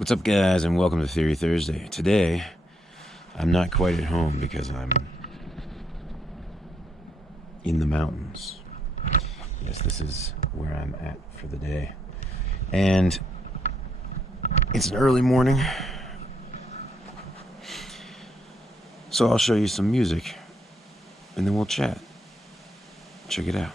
What's up, guys, and welcome to Theory Thursday. Today, I'm not quite at home because I'm in the mountains. Yes, this is where I'm at for the day. And it's an early morning, so I'll show you some music, and then we'll chat. Check it out.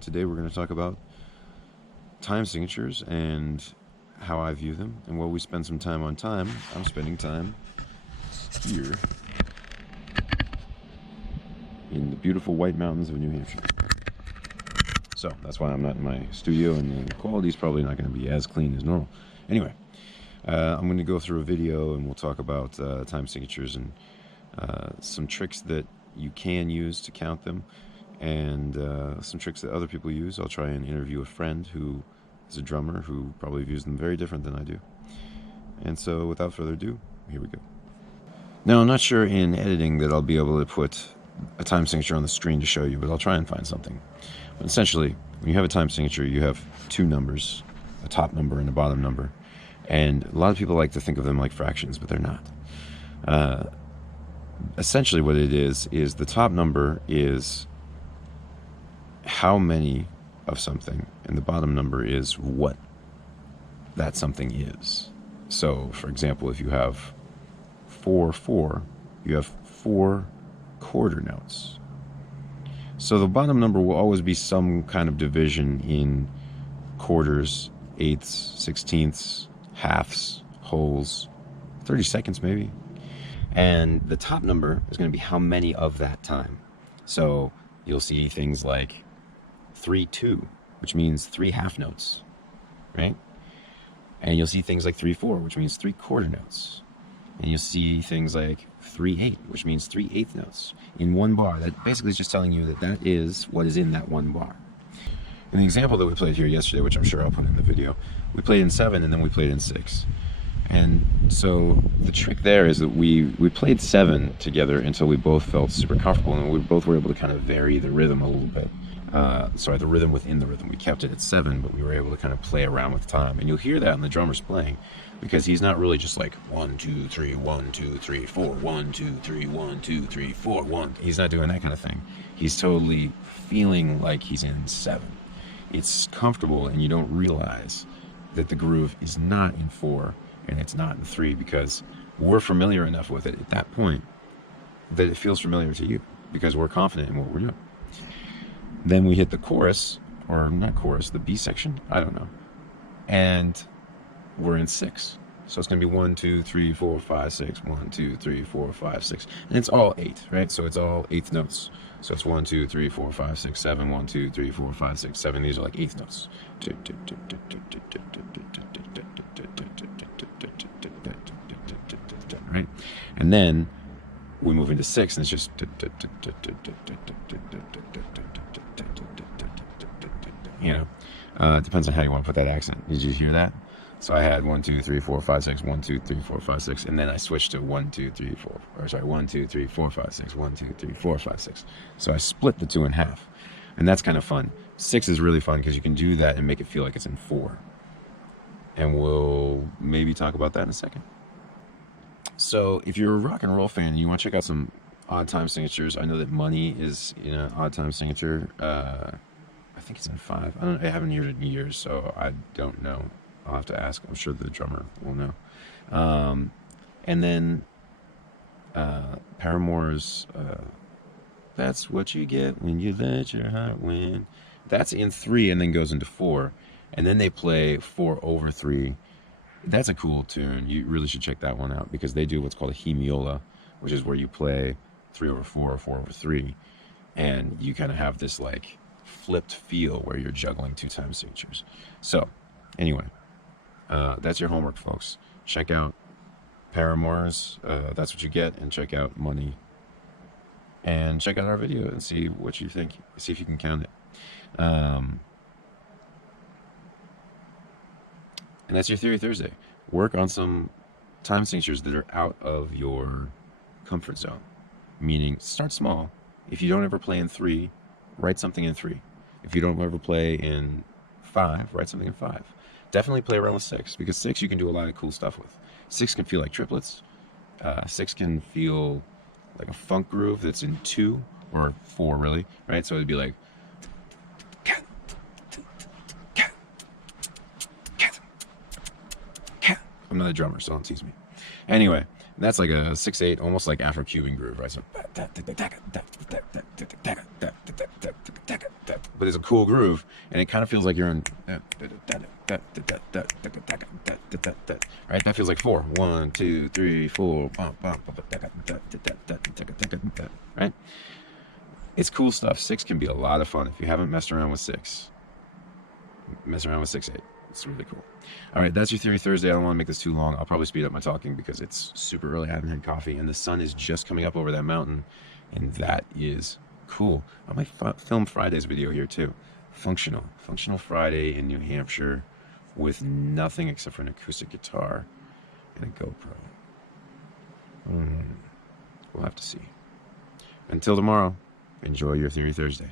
Today we're going to talk about time signatures and how I view them. And while we spend some time on time, I'm spending time here in the beautiful White Mountains of New Hampshire. So that's why I'm not in my studio, and the quality is probably not going to be as clean as normal. Anyway, I'm going to go through a video and we'll talk about time signatures and some tricks that you can use to count them, and some tricks that other people use. I'll try and interview a friend who is a drummer who probably views them very different than I do. And so without further ado, here we go. Now, I'm not sure in editing that I'll be able to put a time signature on the screen to show you, but I'll try and find something. But essentially, when you have a time signature, you have two numbers, a top number and a bottom number. And a lot of people like to think of them like fractions, but they're not. Essentially what it is the top number is how many of something, and the bottom number is what that something is. So, for example, if you have 4/4, you have 4 quarter notes. So the bottom number will always be some kind of division in quarters, eighths, sixteenths, halves, wholes, 30-seconds maybe. And the top number is going to be how many of that time. So you'll see things like 3/2, which means 3 half notes, right? And you'll see things like 3/4, which means 3 quarter notes. And you'll see things like 3/8, which means 3 eighth notes in one bar. That basically is just telling you that that is what is in that one bar. In the example that we played here yesterday, which I'm sure I'll put in the video, we played in 7 and then we played in 6. And so the trick there is that we played 7 together until we both felt super comfortable, and we both were able to kind of vary the rhythm a little bit. The rhythm within the rhythm. We kept it at 7, but we were able to kind of play around with time. And you'll hear that in the drummer's playing, because he's not really just like 1, 2, 3, 1, 2, 3, 4, 1, 2, 3, 1, 2, 3, 4, 1. He's not doing that kind of thing. He's totally feeling like he's in 7. It's comfortable, and you don't realize that the groove is not in 4 and it's not in 3, because we're familiar enough with it at that point that it feels familiar to you, because we're confident in what we're doing. Then we hit the chorus, or not chorus, the B section, I don't know, and we're in 6. So it's going to be 1, 2, 3, 4, 5, 6, 1, 2, 3, 4, 5, 6, and it's all 8, right? So it's all eighth notes. So it's 1, 2, 3, 4, 5, 6, 7, 1, 2, 3, 4, 5, 6, 7. These are like eighth notes. Right? And then we move into 6, and it's just, you know, it depends on how you want to put that accent. Did you hear that? So I had 1, 2, 3, 4, 5, 6, 1, 2, 3, 4, 5, 6, and then I switched to 1, 2, 3, 4, 1, 2, 3, 4, 5, 6, 1, 2, 3, 4, 5, 6. So I split the 2 in half, and that's kind of fun. 6 is really fun because you can do that and make it feel like it's in 4. And we'll maybe talk about that in a second. So if you're a rock and roll fan and you want to check out some odd time signatures, I know that Money is in an odd time signature. I think it's in 5. I haven't heard it in years, so I don't know. I'll have to ask. I'm sure the drummer will know. And then Paramore's That's What You Get When You Let Your Heart Win. That's in 3 and then goes into 4. And then they play 4/3. That's a cool tune. You really should check that one out because they do what's called a hemiola, which is where you play 3/4 or 4/3. And you kind of have this like flipped feel where you're juggling 2 time signatures. So, anyway, that's your homework, folks. Check out Paramours, That's What You Get, and check out Money. And check out our video and see what you think. See if you can count it. And that's your Theory Thursday. Work on some time signatures that are out of your comfort zone. Meaning, start small. If you don't ever play in 3, write something in 3. If you don't ever play in 5, write something in 5. Definitely play around with 6, because 6 you can do a lot of cool stuff with. 6 can feel like triplets. 6 can feel like a funk groove that's in 2 or 4, really, right? So it'd be like, I'm not a drummer, so don't tease me. Anyway, that's like a 6/8, almost like Afro-Cuban groove, right? So, but it's a cool groove, and it kind of feels like you're in, right? That feels like 4. 1, 2, 3, 4, right? It's cool stuff. 6 can be a lot of fun. If you haven't messed around with 6, mess around with 6/8. It's really cool. All right, that's your Theory Thursday. I don't want to make this too long. I'll probably speed up my talking because it's super early. I haven't had coffee, and the sun is just coming up over that mountain, and that is cool. I might film Friday's video here too. Functional Friday in New Hampshire with nothing except for an acoustic guitar and a GoPro. We'll have to see. Until tomorrow, enjoy your Theory Thursday.